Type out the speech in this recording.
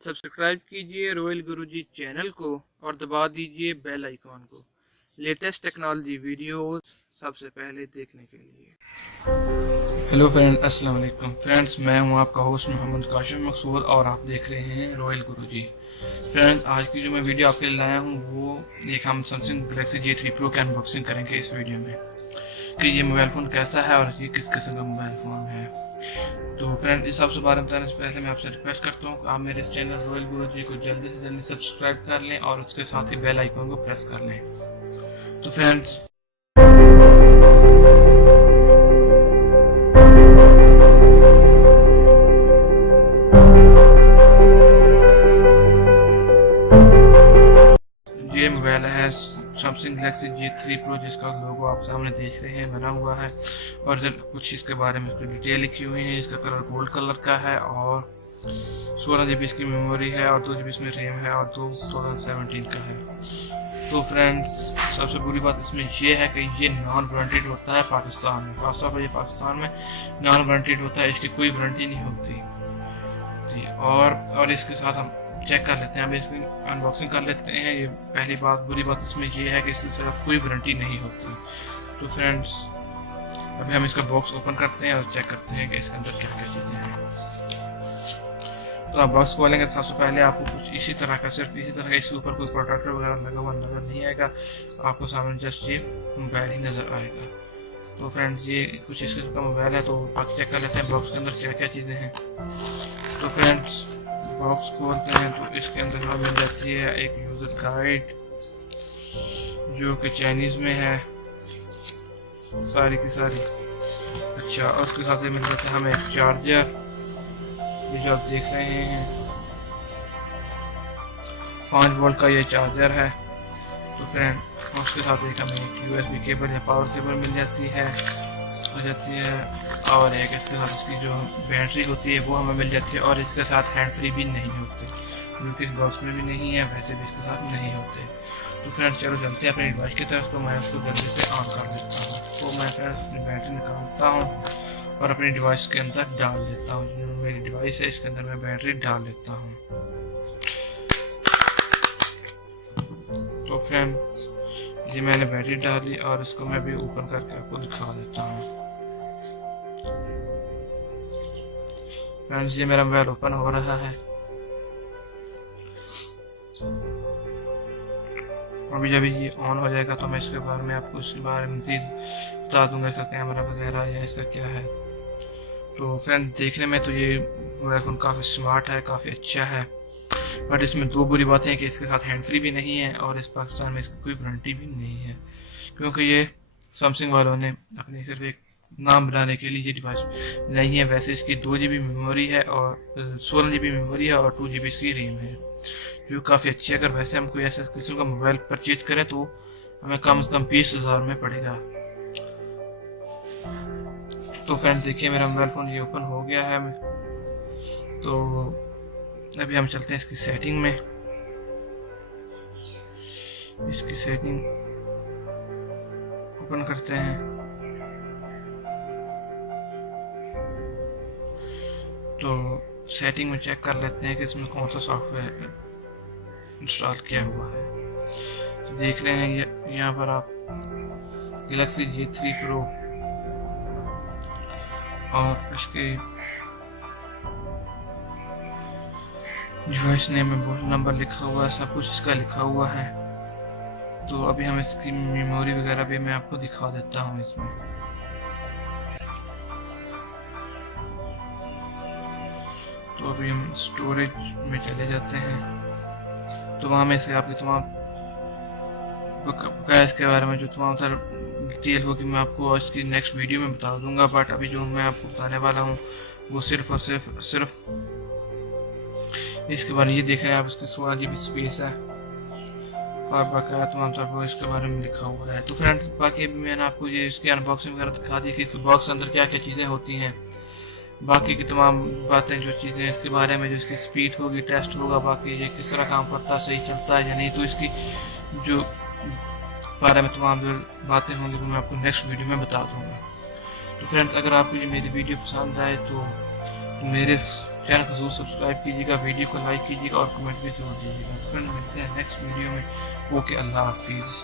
Subscribe कीजिए royal गुरुजी channel को और दबा दीजिए बेल आइकॉन को लेटेस्ट टेक्नोलॉजी वीडियोस सबसे पहले देखने के लिए। हेलो फ्रेंड, अस्सलाम वालेकुम फ्रेंड्स, मैं हूं आपका होस्ट मोहम्मद काशिफ मकसूद और आप देख रहे हैं रॉयल गुरुजी। फ्रेंड्स, आज की जो मैं वीडियो आपके लिए लाया हूं वो एक हम सैमसंग गैलेक्सी J3 Pro की अनबॉक्सिंग करेंगे इस वीडियो में कि ये मोबाइल फ़ोन कैसा है और ये किस किस्म का मोबाइल फ़ोन है। तो फ्रेंड्स, इस सबसे बारे में बताने से पहले मैं आपसे रिक्वेस्ट करता हूँ आप मेरे इस चैनल रॉयल गुरुजी को जल्दी से जल्दी सब्सक्राइब कर लें और उसके साथ ही बेल आइकन को प्रेस कर लें। तो फ्रेंड्स, ये मोबाइल है सैमसंग गैलेक्सी J3 Pro जिसका लोगो आप सामने देख रहे हैं बना हुआ है और कुछ इसके बारे में डिटेल लिखी हुई है। इसका कलर गोल्ड कलर का है और 16 GB इसकी मेमोरी है और 2 GB इसमें रैम है और 2017 का है। तो फ्रेंड्स, सबसे बुरी बात इसमें ये है कि ये नॉन वारंटेड होता है पाकिस्तान में। खासतौर पर ये पाकिस्तान में नॉन वारंटेड होता है, इसकी कोई वारंटी नहीं होती जी। और इसके साथ हम चेक कर लेते हैं, हम इसकी अनबॉक्सिंग कर लेते हैं। ये पहली बात, बुरी बात इसमें ये है कि इसकी सिर्फ कोई वारंटी नहीं होती। तो फ्रेंड्स, अभी हम इसका बॉक्स ओपन करते हैं और चेक करते हैं कि इसके अंदर क्या क्या चीज़ें हैं। तो आप बॉक्स खोलेंगे तो सबसे पहले आपको कुछ इसी तरह का, सिर्फ इसी तरह का, इसके ऊपर कोई प्रोटेक्टर वगैरह लगा हुआ नज़र नहीं आएगा। आपको सामने जस्ट ये मोबाइल ही नज़र आएगा। तो फ्रेंड्स, ये कुछ इस किस्म का मोबाइल है। तो बाकी चेक कर लेते हैं बॉक्स के अंदर क्या क्या चीज़ें हैं। तो फ्रेंड्स, बॉक्स खोलते हैं तो इसके अंदर हमें मिल जाती है एक यूज़र गाइड जो कि चाइनीज़ में है सारी की सारी। अच्छा, और उसके साथ मिल जाता है हमें एक चार्जर, ये जो आप देख रहे हैं 5 वोल्ट का ये चार्जर है। तो फ्रेंड, उसके साथ एक हमें एक USB केबल या पावर केबल मिल जाती है और एक इसके साथ इसकी जो बैटरी होती है वो हमें मिल जाती है और इसके साथ हैंड फ्री भी नहीं होते, जो कि इस बॉक्स में भी नहीं है, वैसे भी इसके साथ नहीं होते। तो फ्रेंड, चलो चलते हैं अपने डिवाइस की तरफ। तो मैं उसको जल्दी से ऑन कर लेता हूँ। तो मैं फ्रेंड अपनी बैटरी निकालता हूँ और अपनी डिवाइस के अंदर डाल लेता हूँ। जो मेरी डिवाइस है इसके अंदर मैं बैटरी डाल लेता हूँ। तो फ्रेंड्स, ये मैंने बैटरी डाली और इसको मैं भी ओपन करके आपको दिखा देता हूँ। फ्रेंड्स, ये मेरा मोबाइल ओपन हो रहा है। अभी जब ये ऑन हो जाएगा तो मैं इसके बारे में आपको इसके बारे में मज़ीद बता दूंगा, इसका कैमरा वगैरह या इसका क्या है। तो फ्रेंड, देखने में तो ये मोबाइल फ़ोन काफ़ी स्मार्ट है, काफ़ी अच्छा है, बट इसमें दो बुरी बातें हैं कि इसके साथ हैंड फ्री भी नहीं है और इस पाकिस्तान में इसकी कोई वारंटी भी नहीं है, क्योंकि ये सैमसंग वालों ने अपनी सिर्फ एक नाम बनाने के लिए ये डिवाइस नहीं है। वैसे इसकी 2 GB मेमोरी है और 16 GB मेमोरी है और 2 GB इसकी रैम है, जो काफ़ी अच्छी है। अगर वैसे हम कोई ऐसा किस्म का मोबाइल परचेज करें तो हमें कम से कम 20,000 में पड़ेगा। तो फ्रेंड, देखिए मेरा मोबाइल फ़ोन ये ओपन हो गया है। तो अभी हम चलते हैं इसकी सेटिंग में। इसकी सेटिंग ओपन करते हैं तो सेटिंग में चेक कर लेते हैं कि इसमें कौन सा सॉफ्टवेयर इंस्टॉल किया हुआ है। तो देख रहे हैं यहाँ पर आप गैलेक्सी J3 Pro और इसके डिवाइस नेम में नंबर लिखा हुआ है, सब कुछ इसका लिखा हुआ है। तो अभी हम इसकी मेमोरी वगैरह भी मैं आपको दिखा देता हूँ इसमें। तो अभी हम स्टोरेज में चले जाते हैं। तो वहाँ में से आपकी तमाम गैस के बारे में जो तमाम डिटेल होगी मैं आपको इसकी नेक्स्ट वीडियो में बता दूंगा, बट अभी जो मैं आपको बताने वाला हूँ वो सिर्फ और सिर्फ इसके बारे में। ये देख रहे हैं आप, इसकी 16 GB स्पेस है और बाकी तमाम तरफ वो इसके बारे में लिखा हुआ है। तो फ्रेंड्स, बाकी अभी मैंने आपको ये इसकी अनबॉक्सिंग वगैरह दिखा दी कि बॉक्स के अंदर क्या क्या चीज़ें होती हैं। बाकी की तमाम बातें जो चीज़ें इसके बारे में, जो इसकी स्पीड होगी, टेस्ट होगा, बाकी ये किस तरह काम करता है, सही चलता है या नहीं, तो इसकी जो बारे में तमाम जो बातें होंगी वो मैं आपको नेक्स्ट वीडियो में बता दूंगा। तो फ्रेंड्स, अगर आपको ये मेरी वीडियो पसंद आए तो मेरे चैनल को जरूर सब्सक्राइब कीजिएगा, वीडियो को लाइक कीजिएगा और कमेंट भी जरूर दीजिएगा। फ्रेंड मिलते हैं नेक्स्ट वीडियो में। ओके, अल्लाह हाफिज़।